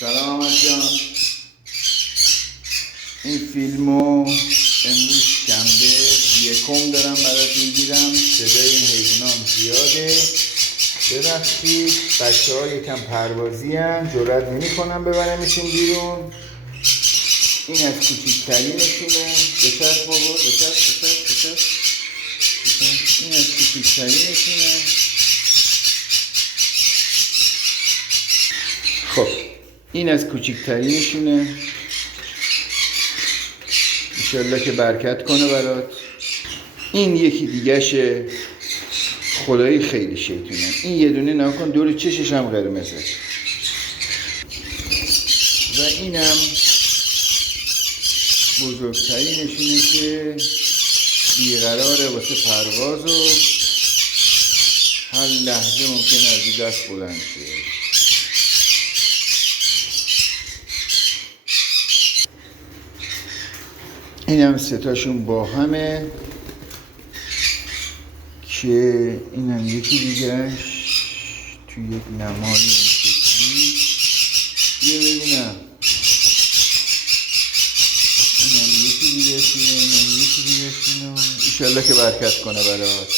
سلام احمد جان. این فیلمو امروز شنبه یکم دارم برات میگیرم. صدای این حیوانام زیاده، ببخشید. بچه ها یکم پروازی هم جرأت نمی کنم ببرمشون بیرون. این از کوچیکترینشونه. بچرخ بابا، بچرخ. این از کوچیکترینشونه. خب این از کوچیکترینشونه. انشالله که برکت کنه برات. این یکی دیگهشه. خدایی خیلی شیطونه. این یه دونه نکن دور چشش هم قرمزه. و اینم بزرگترینشونه که بیقراره واسه پرواز و هر لحظه ممکنه از این دست بلند شه. این هم ستاشون با همه که این هم یکی دیگهش توی یک نمای این شکلی. یه ببینم این هم یکی دیگهشونه. ایشالله که برکت کنه برات.